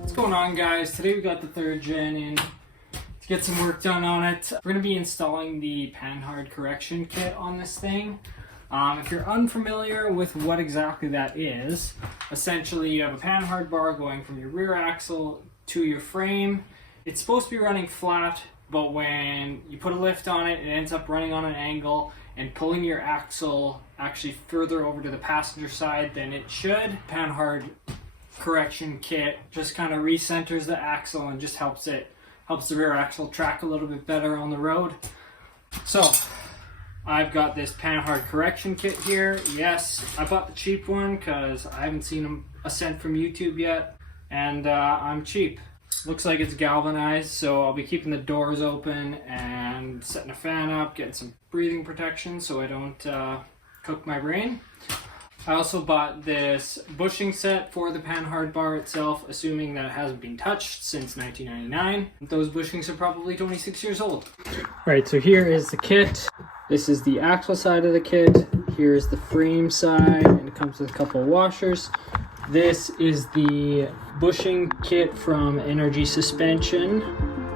What's going on, guys? Today we got the 3rd gen in to get some work done on it. We're going to be installing the Panhard correction kit on this thing. If you're unfamiliar with what exactly that is, essentially you have a Panhard bar going from your rear axle to your frame. It's supposed to be running flat, but when you put a lift on it, it ends up running on an angle and pulling your axle actually further over to the passenger side than it should. Panhard correction kit just kind of recenters the axle and just helps the rear axle track a little bit better on the road. So I've got this Panhard correction kit here. Yes, I bought the cheap one because I haven't seen a cent from YouTube yet, and I'm cheap. Looks like it's galvanized, so I'll be keeping the doors open and setting a fan up, getting some breathing protection so I don't cook my brain. I also bought this bushing set for the Panhard bar itself, assuming that it hasn't been touched since 1999. Those bushings are probably 26 years old. Right, so here is the kit. This is the axle side of the kit. Here is the frame side, and it comes with a couple of washers. This is the bushing kit from Energy Suspension.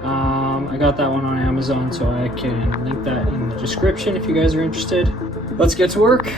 I got that one on Amazon, so I can link that in the description if you guys are interested. Let's get to work.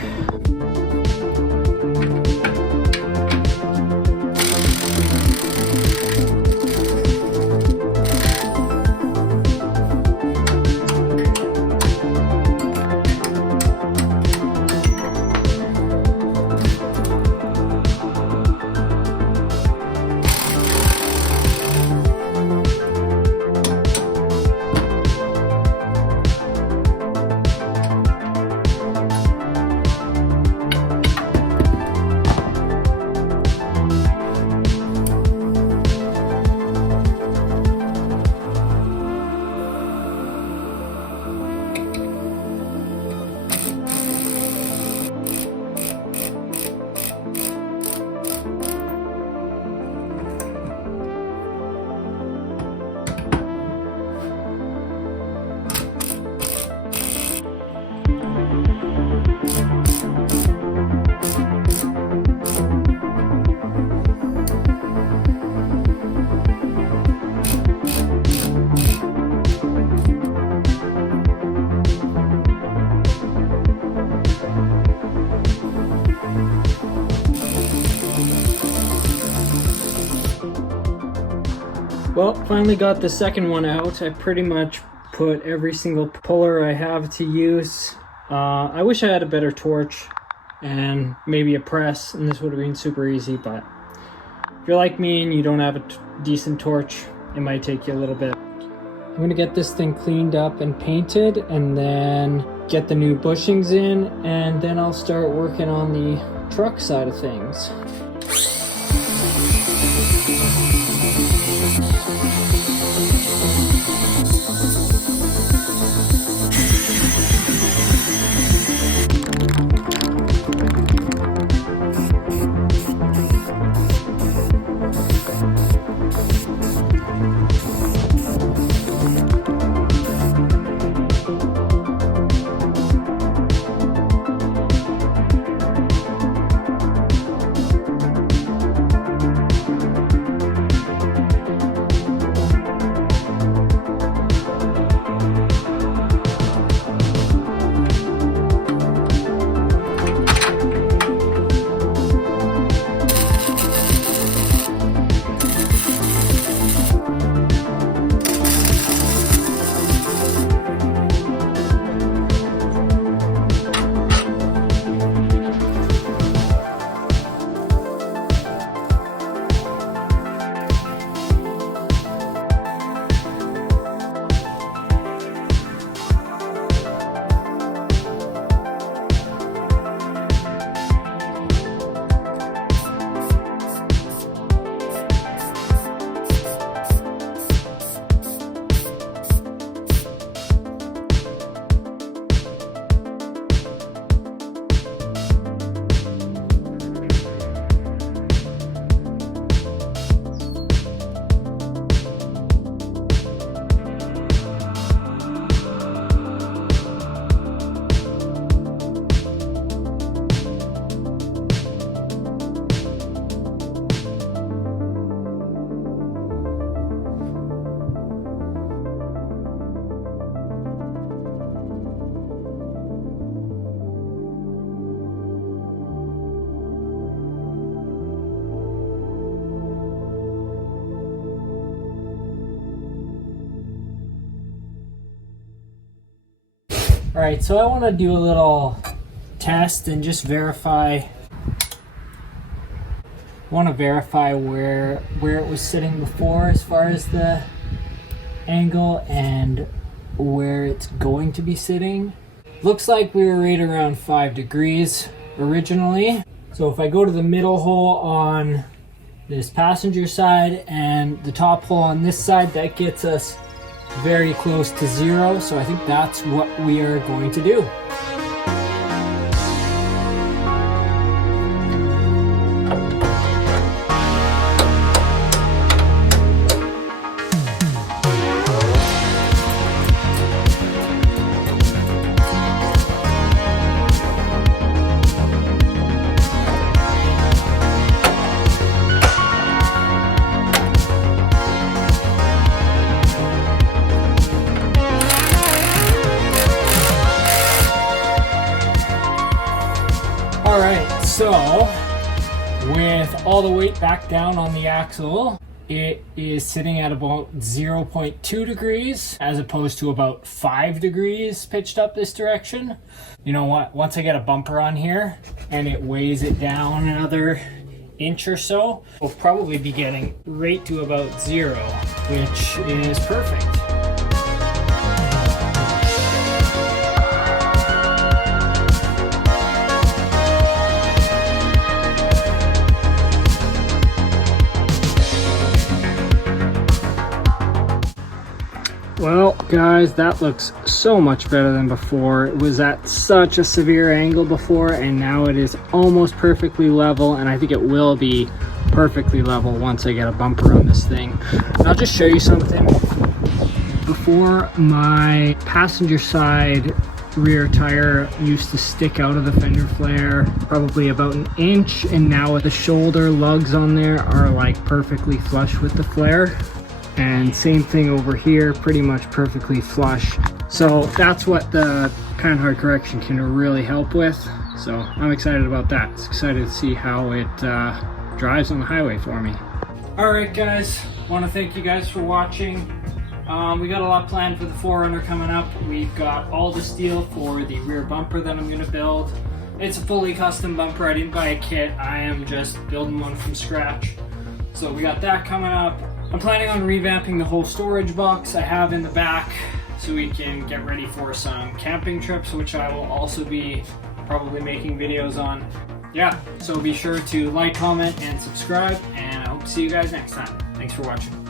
Well, finally got the second one out. I pretty much put every single puller I have to use. I wish I had a better torch and maybe a press, and this would have been super easy, but if you're like me and you don't have a decent torch, it might take you a little bit. I'm gonna get this thing cleaned up and painted, and then get the new bushings in, and then I'll start working on the truck side of things. All right, so I want to do a little test and just verify. Want to verify where it was sitting before as far as the angle and where it's going to be sitting. Looks like we were right around 5 degrees originally. So if I go to the middle hole on this passenger side and the top hole on this side, that gets us very close to 0. So I think that's what we are going to do. Alright, so with all the weight back down on the axle, it is sitting at about 0.2 degrees as opposed to about 5 degrees pitched up this direction. You know what, once I get a bumper on here and it weighs it down another inch or so, we'll probably be getting right to about 0, which is perfect. Well, guys, that looks so much better than before. It was at such a severe angle before, and now it is almost perfectly level, and I think it will be perfectly level once I get a bumper on this thing. And I'll just show you something. Before, my passenger side rear tire used to stick out of the fender flare probably about an inch, and now the shoulder lugs on there are like perfectly flush with the flare. And same thing over here, pretty much perfectly flush. So that's what the Panhard correction can really help with. So I'm excited about that. It's excited to see how it drives on the highway for me. All right, guys, want to thank you guys for watching. We got a lot planned for the 4Runner coming up. We've got all the steel for the rear bumper that I'm gonna build. It's a fully custom bumper. I didn't buy a kit. I am just building one from scratch. So we got that coming up. I'm planning on revamping the whole storage box I have in the back so we can get ready for some camping trips, which I will also be probably making videos on. Yeah, so be sure to like, comment, and subscribe, and I hope to see you guys next time. Thanks for watching.